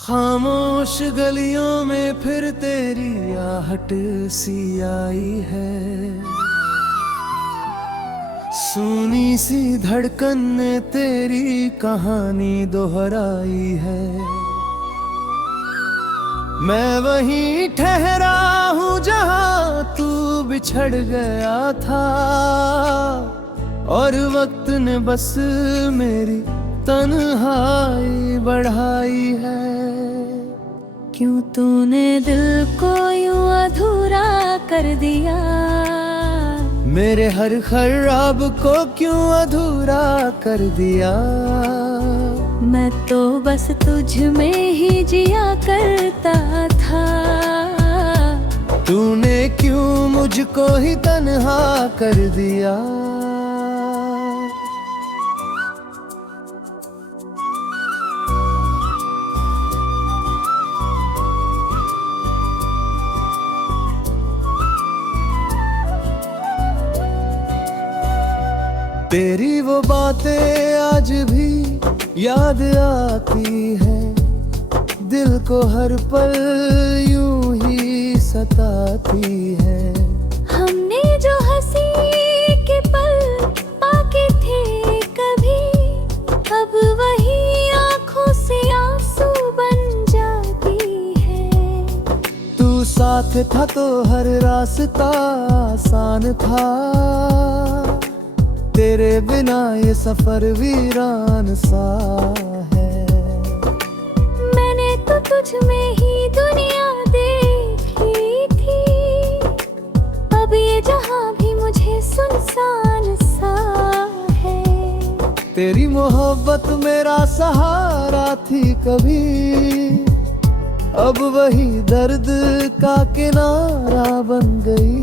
खामोश गलियों में फिर तेरी आहट सी आई है। सुनी सी धड़कन ने तेरी कहानी दोहराई है। मैं वहीं ठहरा हूँ जहाँ तू बिछड़ गया था, और वक्त ने बस मेरी तन्हाई बढ़ाई है। क्यों तूने दिल को यूं अधूरा कर दिया, मेरे हर ख्वाब को क्यों अधूरा कर दिया। मैं तो बस तुझ में ही जिया करता था, तूने क्यों मुझको ही तन्हा कर दिया। तेरी वो बातें आज भी याद आती है, दिल को हर पल यूं ही सताती है। हमने जो हंसी के पल पाके थे कभी, अब वही आंखों से आंसू बन जाती है। तू साथ था तो हर रास्ता आसान था, तेरे बिना ये सफर वीरान सा है। मैंने तो तुझ में ही दुनिया देखी थी, अब ये जहां भी मुझे सुनसान सा है। तेरी मोहब्बत मेरा सहारा थी कभी, अब वही दर्द का किनारा बन गई।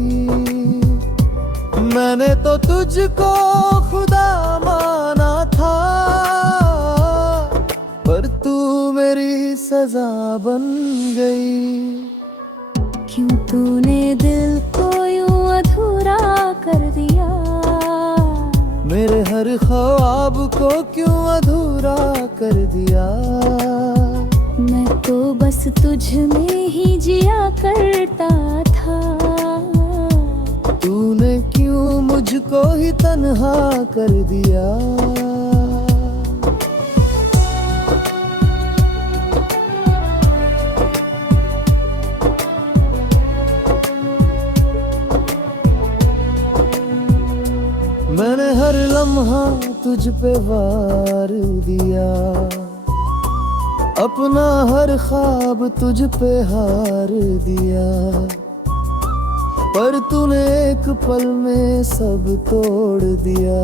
मैंने तो तुझको खुदा माना था, पर तू मेरी सजा बन गई। क्यों तूने दिल को यूं अधूरा कर दिया, मेरे हर ख्वाब को क्यों अधूरा कर दिया। मैं तो बस तुझ में ही जिया करता था, तूने क्यों मुझको ही तन्हा कर दिया। मैंने हर लम्हा तुझ पे वार दिया, अपना हर ख्वाब तुझ पे हार दिया। पर तूने एक पल में सब तोड़ दिया,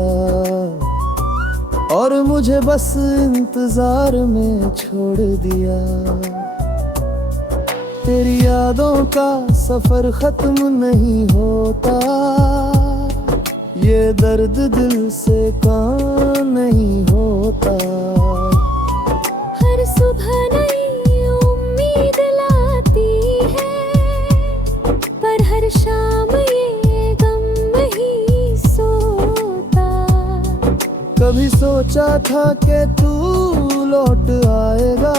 और मुझे बस इंतजार में छोड़ दिया। तेरी यादों का सफर खत्म नहीं होता, ये दर्द दिल से कम नहीं होता। हर सुबह नई उम्मीद लाती है, पर हर शाम ये गम ही सोता। कभी सोचा था कि तू लौट आएगा,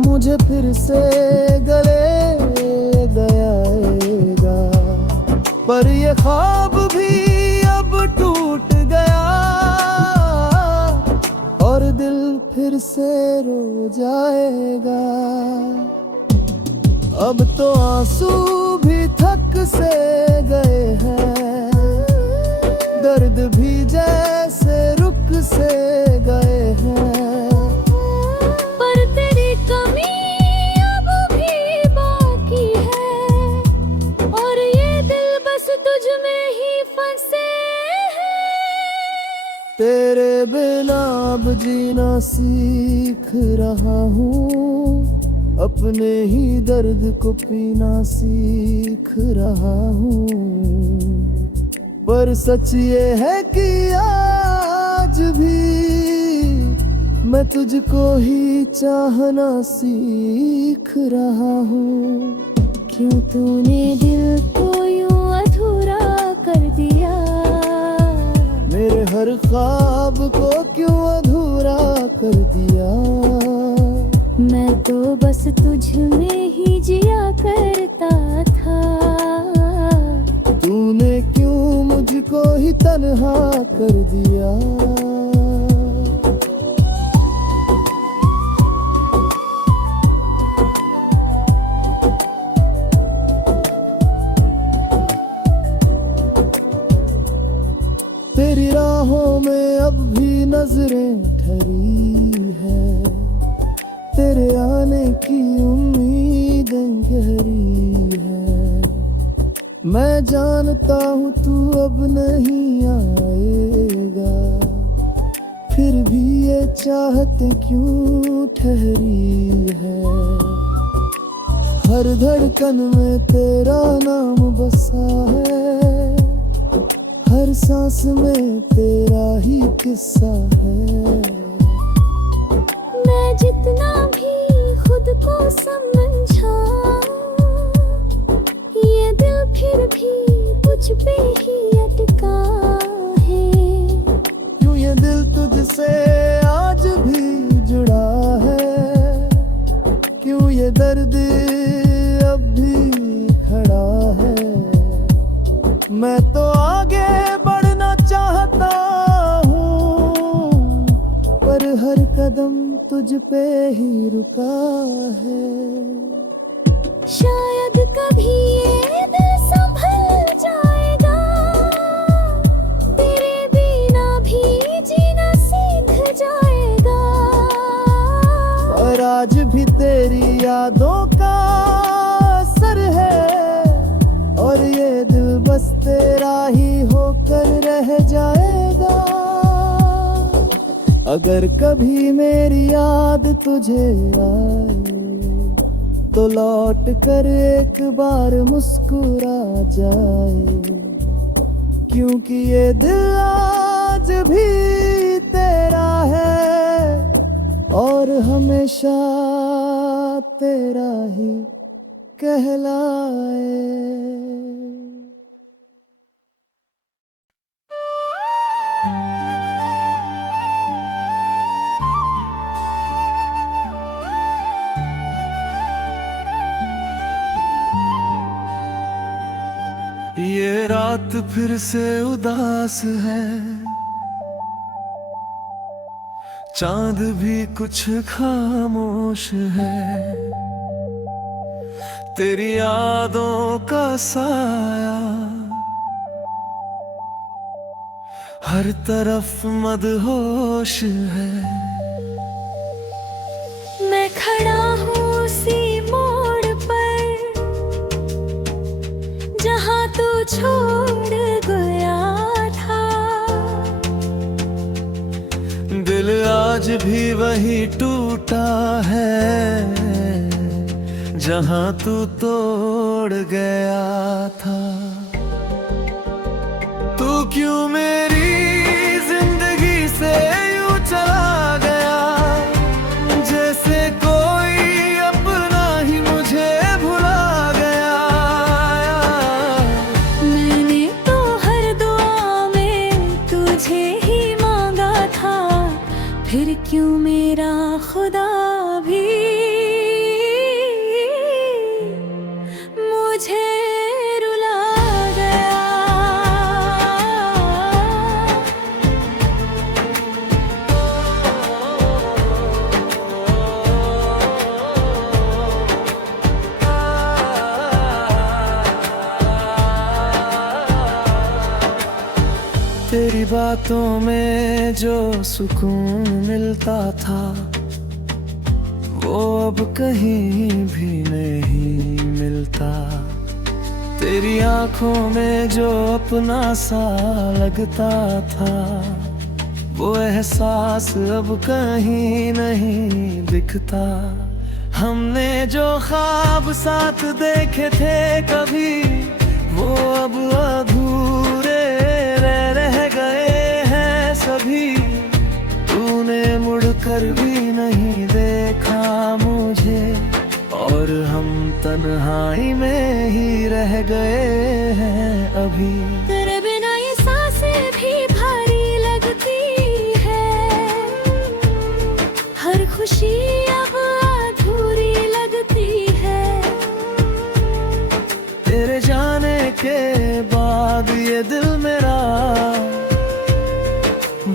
मुझे फिर से गले लगाएगा। पर ये ख्वाब भी अब टूट गया, और दिल फिर से रो जाएगा। अब तो आंसू भी थक से गए हैं, दर्द भी जैसे रुक से गए हैं। पर तेरी कमी अब भी बाकी है, और ये दिल बस तुझ में ही फंसे हैं। तेरे बिना अब जीना सीख रहा हूँ, अपने ही दर्द को पीना सीख रहा हूँ। पर सच ये है कि आज भी मैं तुझको ही चाहना सीख रहा हूँ। क्यों तूने दिल को यूं अधूरा कर दिया, मेरे हर ख्वाब को क्यों अधूरा कर दिया। तुझ में ही जिया करता था। तूने क्यों मुझको ही तन्हा कर दिया। तेरी राहों में अब भी नजरें ठहरी है, तेरे आने की उम्मीदें गहरी है। मैं जानता हूँ तू अब नहीं आएगा, फिर भी ये चाहते क्यों ठहरी है। हर धड़कन में तेरा नाम बसा है, हर सांस में तेरा ही किस्सा है। मैं जितना भी खुद को समझा, ये दिल फिर भी तुझ पे ही अटका है। क्यों ये दिल तुझसे आज भी जुड़ा है, क्यों ये दर्द अब भी खड़ा है। मैं तो आगे बढ़ना चाहता हूँ, पर हर कदम तुझ पे ही रुका है। शायद कभी ये दिल संभल जाएगा, तेरे बिना भी जीना सीख जाएगा। और आज भी तेरी यादों का असर है, और ये दिल बस तेरा ही होकर रह जाएगा। अगर कभी मेरी याद तुझे आए, तो लौट कर एक बार मुस्कुरा जाए। क्योंकि ये दिल आज भी तेरा है, और हमेशा तेरा ही कहलाए। ये रात फिर से उदास है, चांद भी कुछ खामोश है। तेरी यादों का साया हर तरफ मदहोश है। मैं खड़ा हूँ उसी मोड़ पर, जहाँ तू छोड़ गया था। दिल आज भी वही टूटा है, जहाँ तू तोड़ गया था। तू क्यों मेरी जिंदगी से यूं चला गया, जैसे कोई अपना ही मुझे भुला गया। मैंने तो हर दुआ में तुझे ही मांगा था, फिर क्यों मेरा खुदा भी मुझे रुला गया। तेरी बातों में जो सुकून मिलता था, वो अब कहीं भी नहीं मिलता। तेरी आंखों में जो अपना सा लगता था, वो एहसास अब कहीं नहीं दिखता। हमने जो ख्वाब साथ देखे थे कभी, वो अब अधूरे रह गए हैं सभी। तूने मुड़कर भी नहीं देखा मुझे, और हम तन्हाई में ही रह गए हैं अभी। तेरे बिना ये सांसें भी भारी लगती है, हर खुशी अब अधूरी लगती के बाद ये दिल मेरा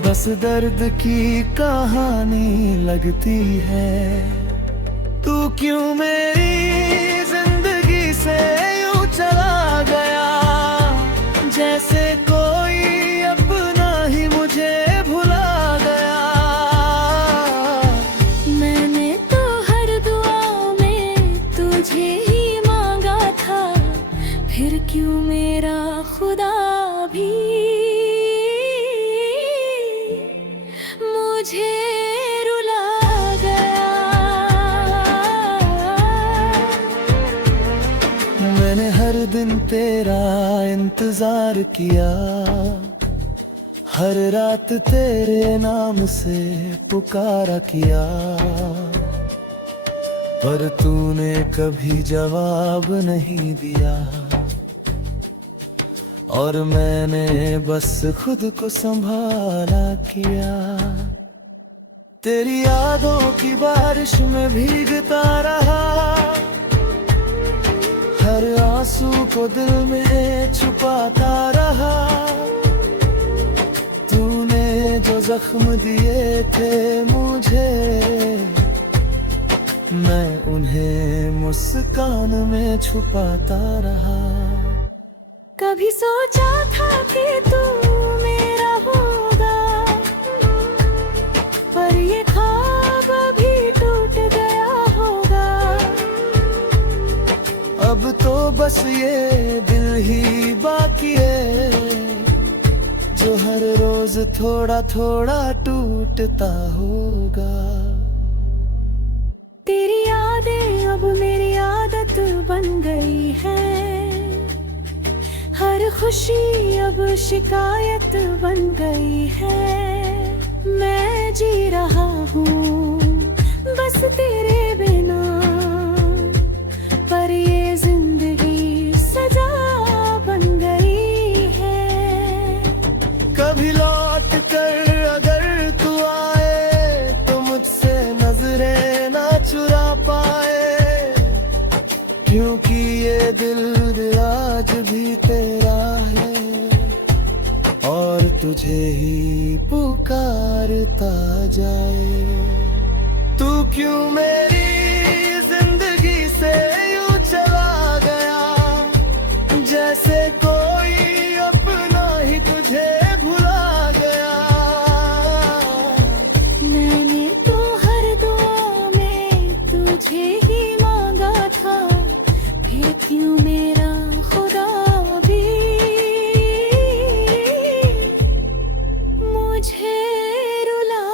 बस दर्द की कहानी लगती है। तू क्यों मेरी जिंदगी से यूं चला गया, जैसे कोई अपना ही मुझे भुला गया। मैंने तो हर दुआ में तुझे ही मांगा था, फिर क्यों मेरा खुदा भी मुझे रुला गया। मैंने हर दिन तेरा इंतजार किया, हर रात तेरे नाम से पुकारा किया, पर तूने कभी जवाब नहीं दिया। और मैंने बस खुद को संभाला किया। तेरी यादों की बारिश में भीगता रहा, हर आंसू को दिल में छुपाता रहा। तूने जो जख्म दिए थे मुझे, मैं उन्हें मुस्कान में छुपाता रहा। कभी सोचा था कि तू मेरा होगा, पर ये ख्वाब अभी टूट गया होगा। अब तो बस ये दिल ही बाकी है, जो हर रोज थोड़ा थोड़ा टूटता होगा। तेरी यादें अब मेरी आदत बन गई है, हर खुशी अब शिकायत बन गई है। मैं जी रहा हूँ बस तेरे बिना, पर ये जिंदगी सजा बन गई है। कभी लौट कर अगर तू आए तो मुझसे नजरें ना चुरा पाए, क्योंकि ये दिल आज भी तेरा है और तुझे ही पुकारता जाए। तू क्यों मेरी जिंदगी से यूं चला गया, जैसे कोई अपना ही तुझे भुला गया। मैंने तो हर दुआ में तुझे ही मांगा था, फिर क्यों मेरा खुदा भी मुझे रुला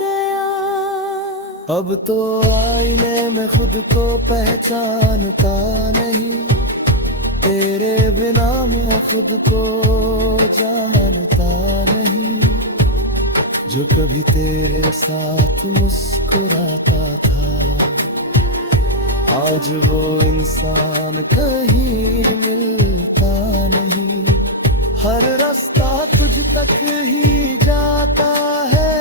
गया। अब तो आईने में खुद को पहचानता नहीं, तेरे बिना मैं खुद को जानता नहीं। जो कभी तेरे साथ मुस्कुराता था, आज वो इंसान कहीं मिलता नहीं। हर रास्ता तुझ तक ही जाता है,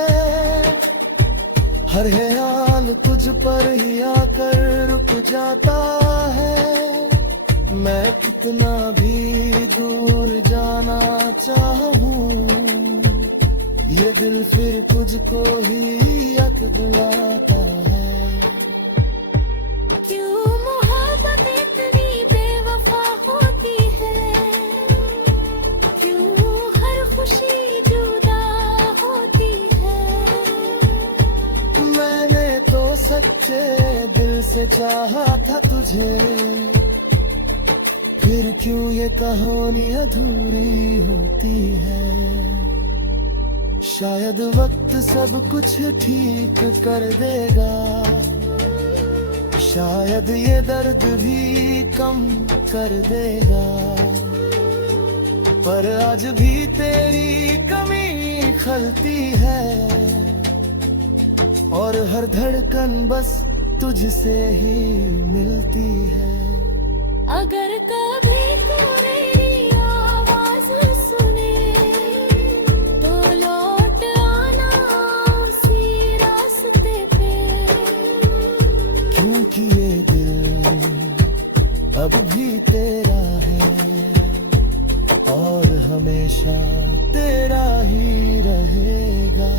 हर ख्याल तुझ पर ही आकर रुक जाता है। मैं कितना भी दूर जाना चाहूँ, ये दिल फिर तुझको ही याद दिलाता है। क्यों मोहब्बत इतनी बेवफा होती है, क्यों हर खुशी जुदा होती है। मैंने तो सच्चे दिल से चाहा था तुझे, फिर क्यों ये कहानी अधूरी होती है। शायद वक्त सब कुछ ठीक कर देगा, शायद ये दर्द भी कम कर देगा। पर आज भी तेरी कमी खलती है, और हर धड़कन बस तुझसे ही मिलती है। अगर कभी तू मेरी आवाज सुने, तो लौट आना उसी रास्ते पे, क्योंकि ये दिल अब भी तेरा है हमेशा तेरा ही रहेगा।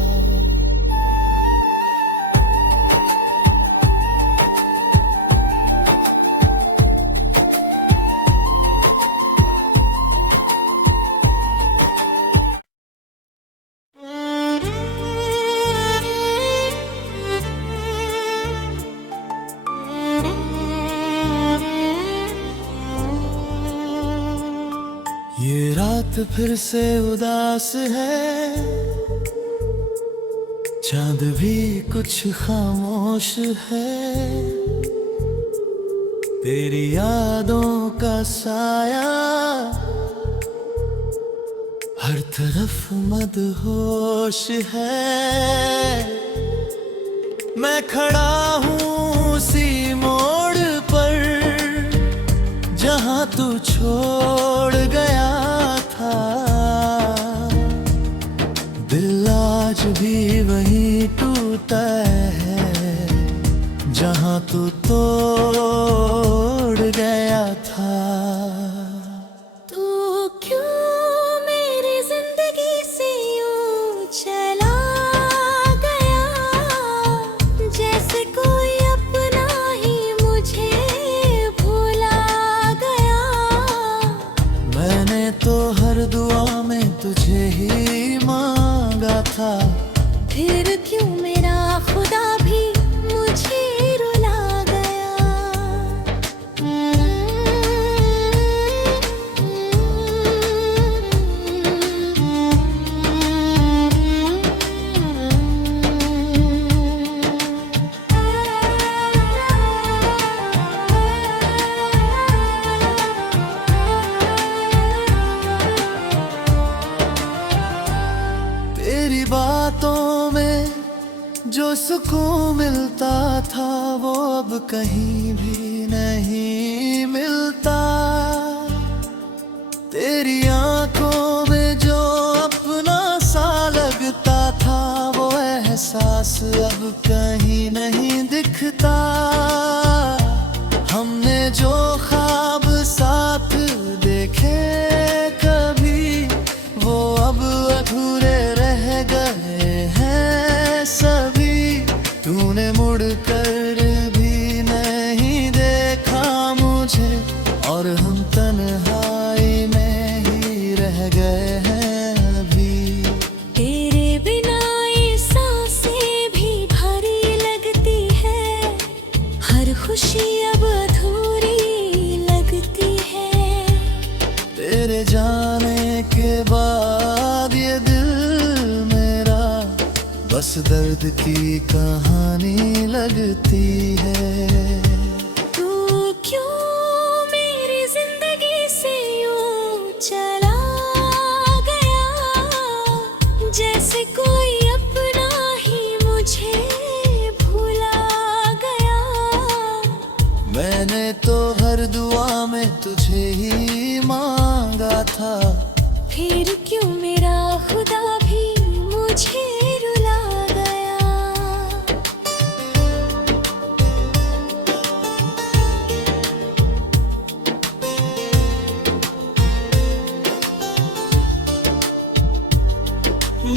ये रात फिर से उदास है, चांद भी कुछ खामोश है। तेरी यादों का साया हर तरफ मदहोश है। मैं खड़ा हूँ उसी मोड़ पर जहाँ तू छोड़ गया था। दिल आज भी वहीं टूटा है जहाँ तू तोड़ गया था। तू क्यों मेरी जिंदगी से यूं चला गया, जैसे कोई अपना ही मुझे भुला गया। मैंने तो हर दुआ में तुझे ही मांगा था, फिर क्यों मेरा खुदा भी मुझे रुला गया। तेरी बातों में जो सुकून मिलता था वो अब कहीं भी नहीं मिलता। तेरी आंखों में जो अपना सा लगता था वो एहसास अब कहीं नहीं दिखता। हमने जो ख्वाब साथ देखे कभी वो अब अधूरे रह गए हैं सभी। तूने मुड़ कर भी नहीं देखा मुझे और हम तन्हाई में ही रह गए हैं अभी। तेरे बिना ये सांसें भी भारी लगती है, हर खुशी अब अधूरी लगती है। तेरे जाने के बाद ये दिल मेरा बस दर्द की कहानी लगती है। तू क्यों मेरी जिंदगी से यूं चला गया, जैसे कोई अपना ही मुझे भुला गया। मैंने तो हर दुआ में तुझे ही मांगा था, फिर क्यों मेरा खुदा भी मुझे रुला गया।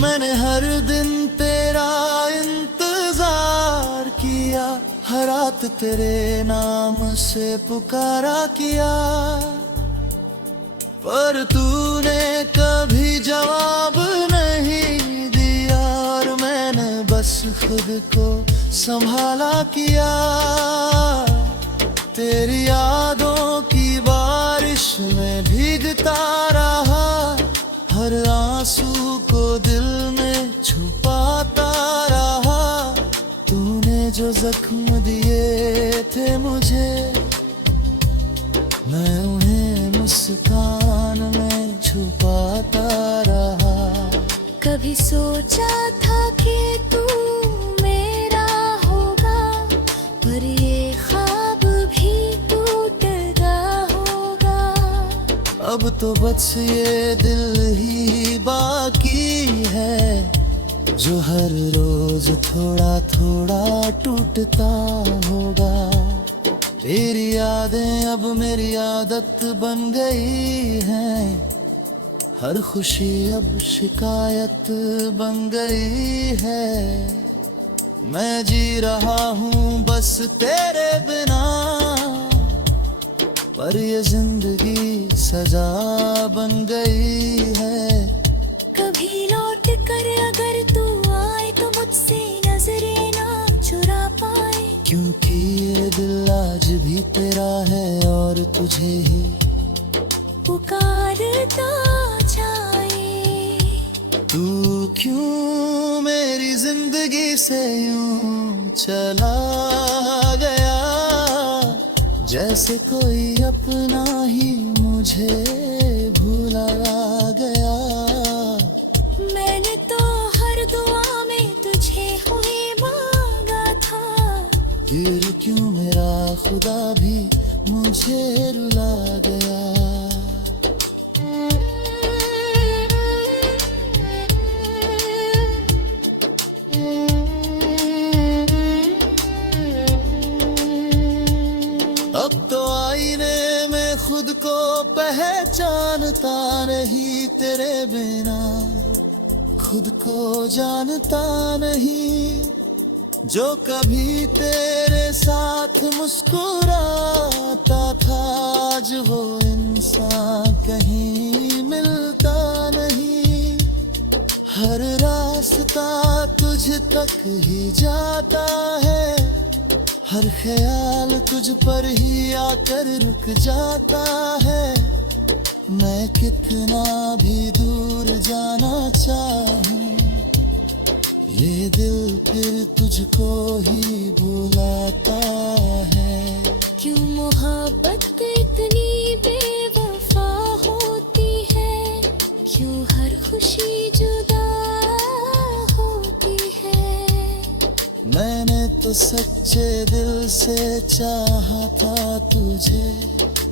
मैंने हर दिन तेरा इंतजार किया, हर रात तेरे नाम से पुकारा किया। पर तूने कभी जवाब नहीं दिया और मैंने बस खुद को संभाला किया। तेरी यादों की बारिश में भीगता रहा, हर आंसू को दिल में छुपाता रहा। तूने जो जख्म दिए थे मुझे मैं उन्हें मुस्कान में छुपाता रहा। कभी सोचा था कि तू मेरा होगा, पर ये ख्वाब भी टूट गया होगा। अब तो बस ये दिल ही बाकी है जो हर रोज थोड़ा थोड़ा टूटता होगा। तेरी यादें अब मेरी आदत बन गई हैं, हर खुशी अब शिकायत बन गई है। मैं जी रहा हूँ बस तेरे बिना, पर ये जिंदगी सजा बन गई है। कभी लौट कर अगर तू आए तो मुझसे नजरें ना चुरा पाए, क्योंकि ये दिल आज भी तेरा है और तुझे ही पुकारता जाए। तू क्यों मेरी जिंदगी से यूं चला गया, जैसे कोई अपना ही मुझे भूला गया। मैंने तो हर दुआ में तुझे हुए मांगा था, फिर क्यों मेरा खुदा भी मुझे रुला गया। अब तो आईने में खुद को पहचानता नहीं, तेरे बिना खुद को जानता नहीं। जो कभी तेरे साथ मुस्कुराता था, आज वो इंसान कहीं मिलता नहीं। हर रास्ता तुझ तक ही जाता है, हर ख्याल तुझ पर ही आकर रुक जाता है। मैं कितना भी दूर जाना चाहूं, ये दिल फिर तुझको ही बुलाता है। क्यों मोहब्बत इतनी बेवफा होती है, क्यों हर खुशी जुदा होती है। मैंने तो सच्चे दिल से चाहा था तुझे,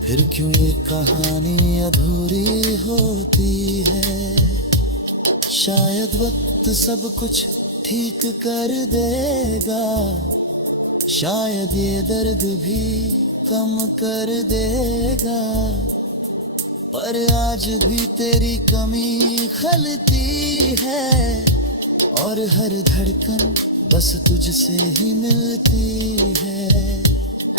फिर क्यों ये कहानी अधूरी होती है। शायद वक्त सब कुछ ठीक कर देगा, शायद ये दर्द भी कम कर देगा। पर आज भी तेरी कमी खलती है, और हर धड़कन बस तुझसे ही मिलती है।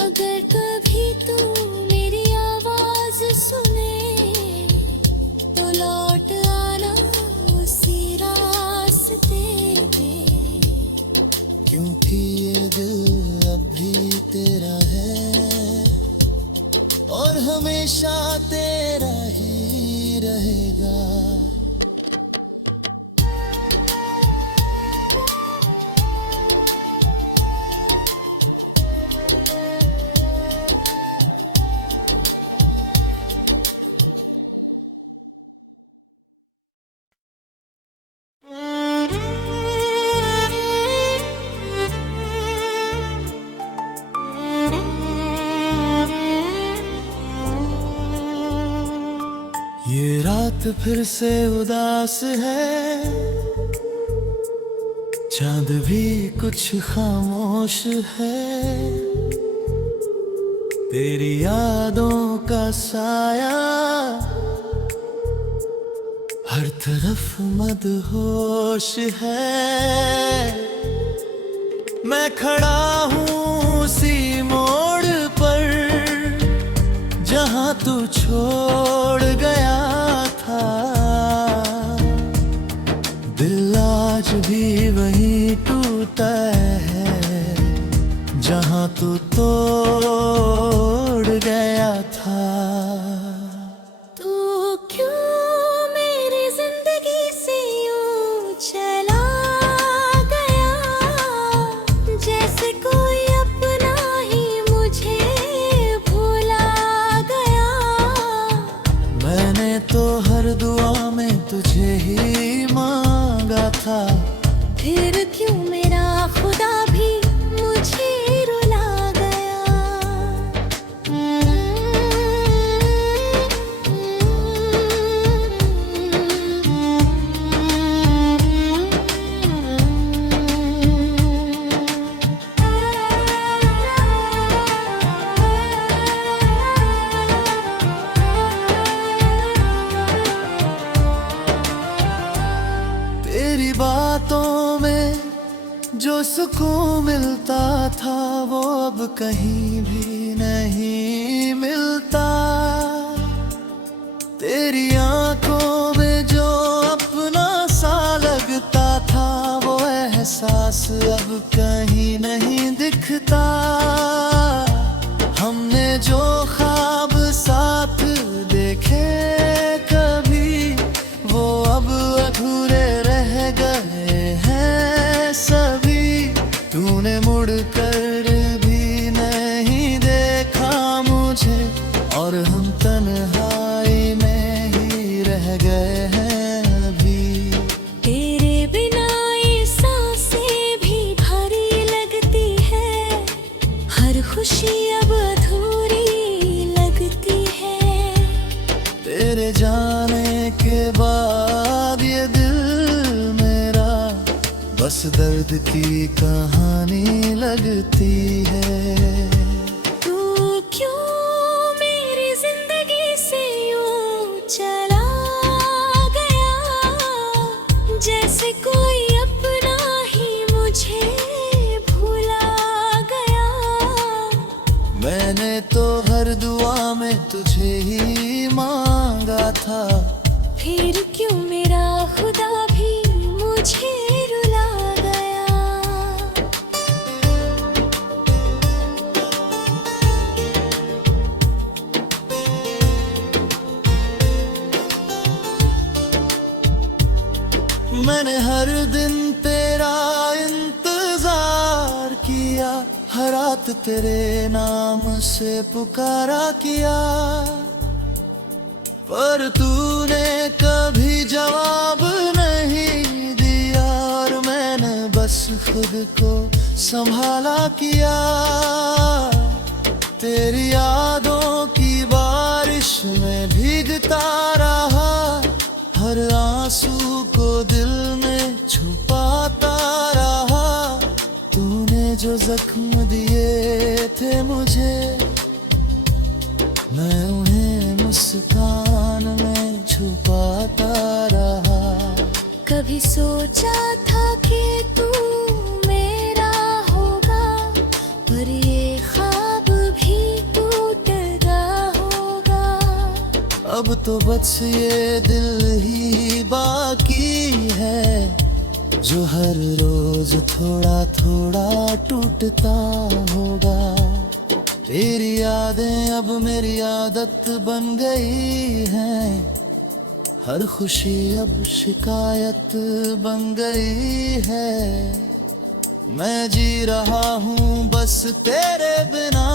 अगर कभी तू मेरी आवाज सुने तो लौट आना उसी रास्ते पे, क्योंकि ये दिल अब भी तेरा है और हमेशा तेरा ही रहेगा। ये रात फिर से उदास है, चांद भी कुछ खामोश है। तेरी यादों का साया हर तरफ मदहोश है। मैं खड़ा हूँ उसी मोड़ पर जहाँ तू छोड़ गया था। दिल आज भी वहीं टूटा है जहाँ तू तोड़ गया था। तू क्यों मेरी जिंदगी से यूं चला गया, जैसे कोई अपना ही मुझे भूला गया। मैंने तो हर दुआ में तुझे ही मांगा था, फिर क्यों मेरा खुदा भी मुझे रुला गया। सुकून मिलता था वो अब कहीं भी नहीं मिलता। तेरी आंखों में जो अपना सा लगता था वो एहसास अब कहीं नहीं दिखता। हमने जो ख्वाब साथ देखे कभी वो अब अधूरे रह गए हैं सभी। तूने मुड़ कर भी नहीं देखा मुझे और हम तन्हाई में ही रह गए हैं अभी। तेरे बिना ये सांसें भी भारी लगती है, हर खुशी अब अधूरी लगती है। तेरे जाने के बाद ये दिल मेरा बस दर्द की कहानी लगती है। तू क्यों मेरी जिंदगी से यूं चला गया, जैसे कोई अपना ही मुझे भुला गया। मैंने तो हर दुआ में तुझे ही मांगा था, फिर क्यों मेरा खुदा भी मुझे रुला गया। मैंने हर दिन तेरा इंतजार किया, हर रात तेरे नाम से पुकारा किया, पर तूने कभी जवाब नहीं दिया और मैंने बस खुद को संभाला किया। तेरी यादों की बारिश में भीगता रहा, हर आंसू को दिल में छुपाता रहा। तूने जो जख्म दिए थे मुझे मैं उन्हें मुस्कान में छुपाता रहा। कभी सोचा था कि तू मेरा होगा, पर ये ख्वाब भी टूट गया होगा। अब तो बस ये दिल ही बाकी है जो हर रोज थोड़ा थोड़ा टूटता होगा। तेरी यादें अब मेरी आदत बन गई हैं, हर खुशी अब शिकायत बन गई है। मैं जी रहा हूँ बस तेरे बिना,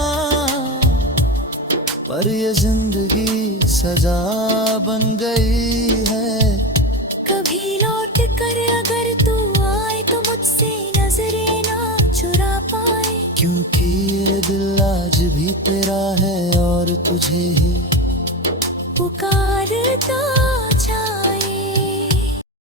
पर ये जिंदगी सजा बन गई है। कभी लौट कर अगर तू आए तो मुझसे नजरें ना चुरा पाए, क्योंकि ये दिल आज भी तेरा है और तुझे ही पुकारता